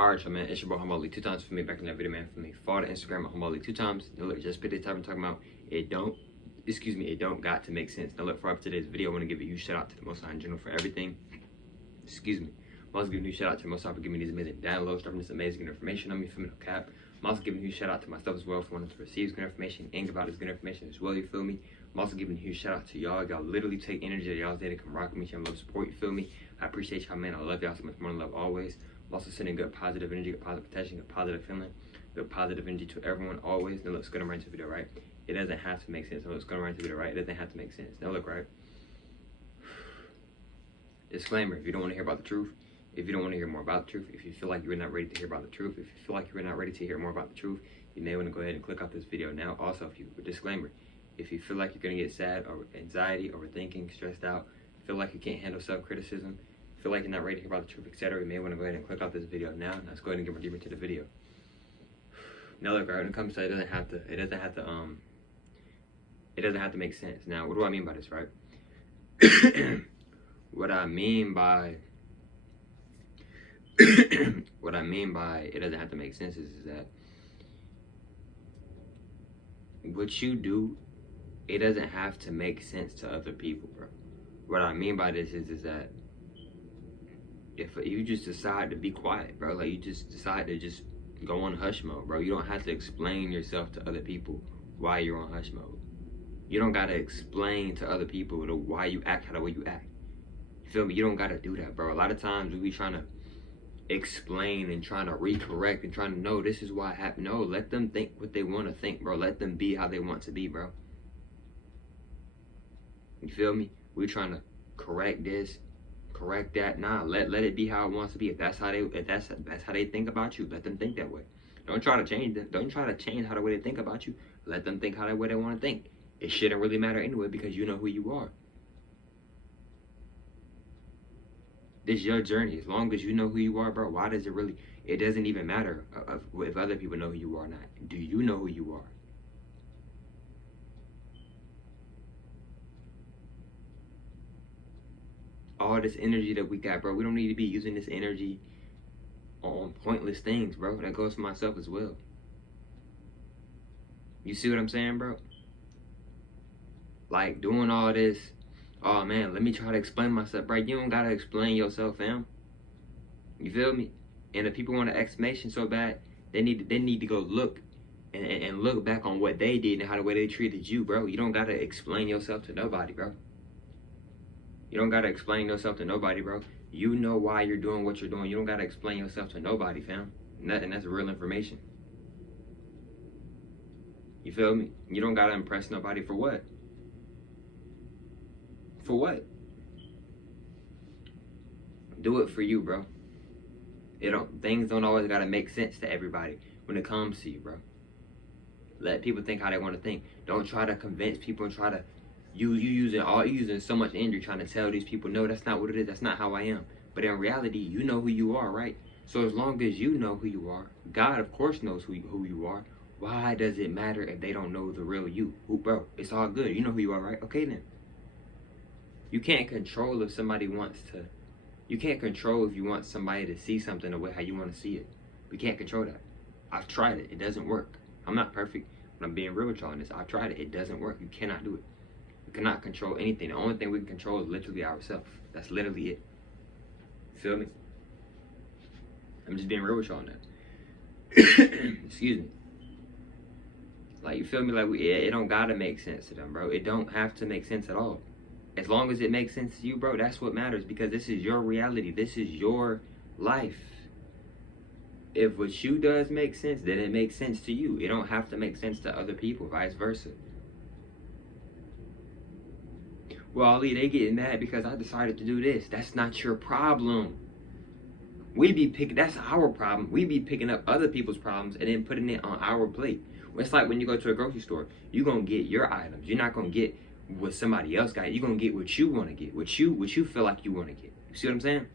Alright, y'all, man, it's your boy Homebody 2 times for me back in that video, man. For me, follow the Instagram at Homebody 2 times. Now look, just put this type I'm talking about. It don't got to make sense. Now look, for today's video, I want to give a huge shout out to the Most High in general for everything. I'm also giving a huge shout out to the Most High for giving me these amazing downloads, dropping this amazing information on me from no cap. I'm also giving a huge shout out to myself as well for wanting to receive good information and give out this good information as well, you feel me? I'm also giving a huge shout out to y'all. Y'all literally take energy of y'all's day to come rock with me, y'all love support, you feel me? I appreciate y'all, man. I love y'all so much more than love always. I'm also sending good positive energy, good positive protection, good positive feeling, good positive energy to everyone always. Now look, it's gonna run into the video, right? It doesn't have to make sense. Now look, it's gonna run into the video, right? It doesn't have to make sense. Now look, right? Disclaimer, if you don't want to hear about the truth, if you don't want to hear more about the truth, if you feel like you're not ready to hear about the truth, if you feel like you're not ready to hear more about the truth, you may want to go ahead and click off this video now. Also, disclaimer, if you feel like you're going to get sad or anxiety, overthinking, stressed out, feel like you can't handle self-criticism, feel like you're not ready to hear about the truth, etc., you may want to go ahead and click off this video now. Now let's go ahead and get more deeper into the video. Now look, right, when it comes to it doesn't have to make sense. Now, what do I mean by this, right? What I mean by it doesn't have to make sense is that what you do, it doesn't have to make sense to other people, bro. What I mean by this is that if you just decide to be quiet, bro, like you just decide to just go on hush mode, bro, you don't have to explain yourself to other people why you're on hush mode. You don't gotta explain to other people why you act the way you act. You feel me? You don't gotta do that, bro. A lot of times we be trying to explain and trying to recorrect and trying to know this is why it happened. No, let them think what they want to think, bro. Let them be how they want to be, bro. You feel me? We're trying to correct this, correct that. Nah, let it be how it wants to be. If that's how they think about you, let them think that way. Don't try to change them. Don't try to change how the way they think about you. Let them think how the way they want to think. It shouldn't really matter anyway because you know who you are. This is your journey. As long as you know who you are, bro, why does it really, it doesn't even matter if other people know who you are or not. Do you know who you are? All this energy that we got, bro, we don't need to be using this energy on pointless things, bro. That goes for myself as well. You see what I'm saying, bro? Like, doing all this, oh man, let me try to explain myself, bro. You don't gotta explain yourself, fam. You feel me? And if people want an explanation so bad, they need to go look and look back on what they did and how the way they treated you, bro. You don't gotta explain yourself to nobody, bro. You don't gotta explain yourself to nobody, bro. You know why you're doing what you're doing. You don't gotta explain yourself to nobody, fam. And that's real information. You feel me? You don't gotta impress nobody for what? For what? Do it for you, bro. Things don't always gotta make sense to everybody when it comes to you, bro. Let people think how they want to think. Don't try to convince people and try to you using so much energy trying to tell these people, no, that's not what it is. That's not how I am. But in reality, you know who you are, right? So as long as you know who you are, God of course knows who you are. Why does it matter if they don't know the real you? Bro, it's all good. You know who you are, right? Okay then. You can't control if somebody wants to. You can't control if you want somebody to see something the way how you want to see it. We can't control that. I've tried it. It doesn't work. I'm not perfect, but I'm being real with y'all on this. I've tried it. It doesn't work. You cannot do it. You cannot control anything. The only thing we can control is literally ourselves. That's literally it. Feel me? I'm just being real with y'all on that. Excuse me. Like, you feel me? Like, it don't gotta make sense to them, bro. It don't have to make sense at all. As long as it makes sense to you, bro, that's what matters because this is your reality. This is your life. If what you does make sense, then it makes sense to you. It don't have to make sense to other people, vice versa. Well, Ali, they getting mad because I decided to do this. That's not your problem. That's our problem. We be picking up other people's problems and then putting it on our plate. It's like when you go to a grocery store, you're going to get your items. You're not going to get what somebody else got. You're gonna get what you want to get, what you feel like you want to get. You see what I'm saying?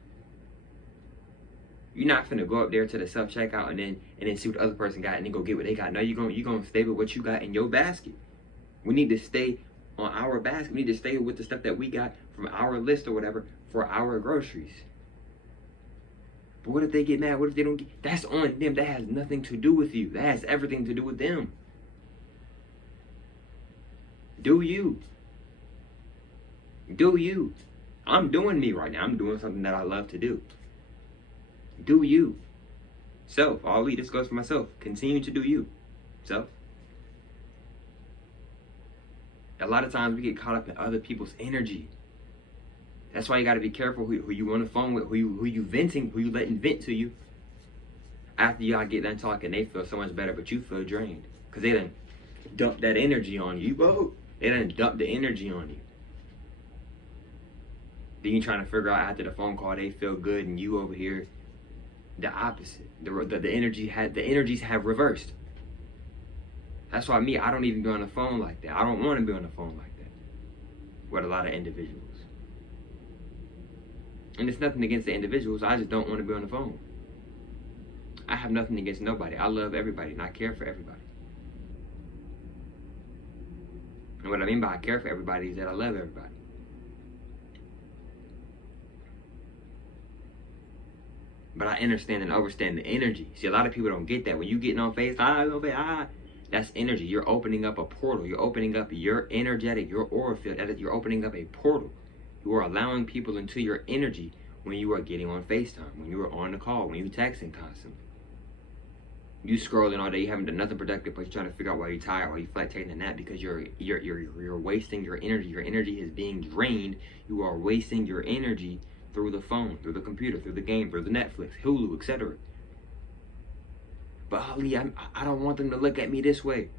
You're not finna go up there to the self checkout and then see what the other person got and then go get what they got. No, you're gonna stay with what you got in your basket. We need to stay on our basket. We need to stay with the stuff that we got from our list or whatever for our groceries. But what if they get mad? What if they don't get? That's on them. That has nothing to do with you. That has everything to do with them. Do you. Do you. I'm doing me right now. I'm doing something that I love to do. Do you. Self. Ali, this goes for myself. Continue to do you. Self. A lot of times we get caught up in other people's energy. That's why you got to be careful who you on the phone with, who you venting, who you letting vent to you. After y'all get done talking, they feel so much better, but you feel drained. Because they done dumped that energy on you, bro. They done dumped the energy on you. Then you trying to figure out after the phone call, they feel good, and you over here, the opposite. The energies have reversed. That's why I don't even be on the phone like that. I don't want to be on the phone like that with a lot of individuals. And it's nothing against the individuals. I just don't want to be on the phone. I have nothing against nobody. I love everybody and I care for everybody. And what I mean by I care for everybody is that I love everybody. But I understand and understand the energy. See, a lot of people don't get that. When you getting on FaceTime, that's energy. You're opening up a portal. You're opening up your energetic, your aura field. You're opening up a portal. You are allowing people into your energy when you are getting on FaceTime, when you are on the call, when you're texting constantly. You scrolling all day, you haven't done nothing productive, but you're trying to figure out why you're tired, why you feel like taking a nap, because you're wasting your energy. Your energy is being drained. You are wasting your energy through the phone, through the computer, through the game, through the Netflix, Hulu, etc. But Ali, I don't want them to look at me this way.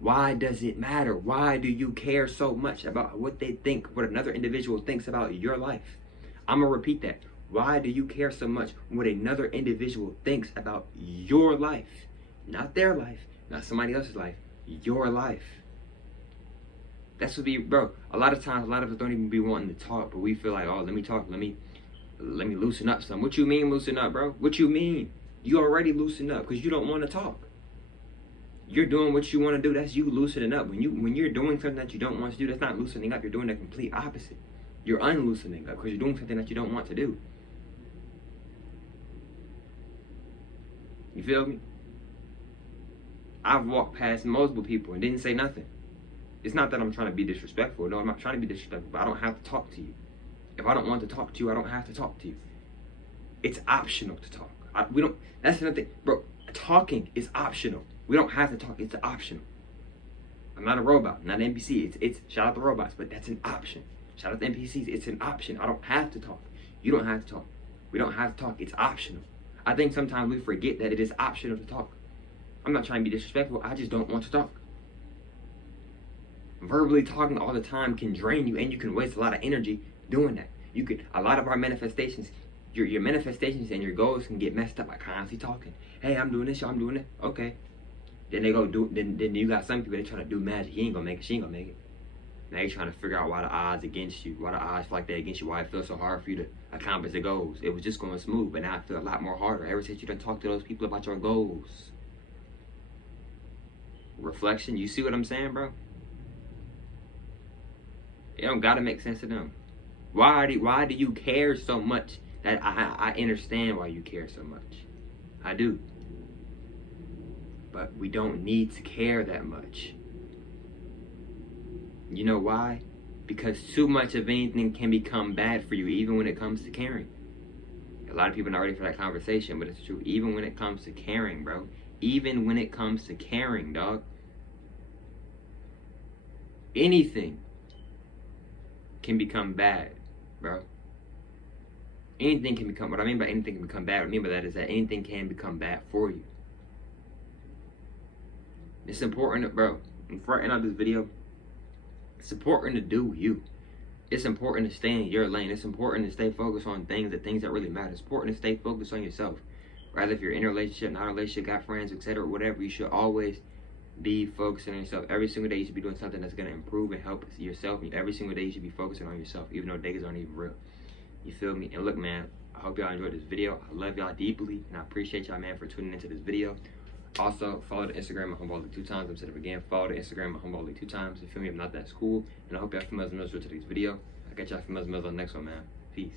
Why does it matter? Why do you care so much about what they think, what another individual thinks about your life? I'm going to repeat that. Why do you care so much what another individual thinks about your life? Not their life, not somebody else's life, your life. That's what bro, a lot of times, a lot of us don't even be wanting to talk, but we feel like, oh, let me talk, let me loosen up some. What you mean loosen up, bro? What you mean? You already loosened up because you don't want to talk. You're doing what you want to do. That's you loosening up. When you're doing something that you don't want to do, that's not loosening up. You're doing the complete opposite. You're unloosening up because you're doing something that you don't want to do. You feel me? I've walked past multiple people and didn't say nothing. It's not that I'm trying to be disrespectful. No, I'm not trying to be disrespectful, but I don't have to talk to you. If I don't want to talk to you, I don't have to talk to you. It's optional to talk. That's another thing. Bro, talking is optional. We don't have to talk. It's optional. I'm not a robot, not an NPC. It's shout out to robots, but that's an option. Shout out to NPCs. It's an option. I don't have to talk. You don't have to talk. We don't have to talk. It's optional. I think sometimes we forget that it is optional to talk. I'm not trying to be disrespectful. I just don't want to talk. Verbally talking all the time can drain you, and you can waste a lot of energy doing that. A lot of our manifestations, your manifestations and your goals can get messed up by constantly talking. Hey, I'm doing this, I'm doing it. Okay. Then they go do. Then you got some people that trying to do magic. He ain't gonna make it. She ain't gonna make it. Now you're trying to figure out why the odds against you. Why the odds feel like they're against you. Why it feels so hard for you to accomplish the goals. It was just going smooth, but now it feels a lot more harder. Ever since you done talk to those people about your goals. Reflection. You see what I'm saying, bro? It don't gotta make sense to them. Why do you care so much? That I understand why you care so much. I do. But we don't need to care that much. You know why? Because too much of anything can become bad for you, even when it comes to caring. A lot of people are not ready for that conversation, but it's true. Even when it comes to caring, bro. Even when it comes to caring, dog. Anything can become bad, bro. Anything can become, what I mean by anything can become bad, what I mean by that is that anything can become bad for you. It's important, bro, before I end out this video, it's important to do you. It's important to stay in your lane. It's important to stay focused on things that really matter. It's important to stay focused on yourself. Rather if you're in a relationship, not a relationship, got friends, etc., whatever, you should always be focusing on yourself. Every single day you should be doing something that's going to improve and help yourself. Every single day you should be focusing on yourself, even though days aren't even real. You feel me? And look, man, I hope y'all enjoyed this video. I love y'all deeply, and I appreciate y'all, man, for tuning into this video. Also, follow the Instagram at Humboldt 2 times. I'm saying it again. Follow the Instagram at Humboldt 2 times. You feel me? I'm not that cool. And I hope y'all feel to today's video. I'll catch y'all for on the next one, man. Peace.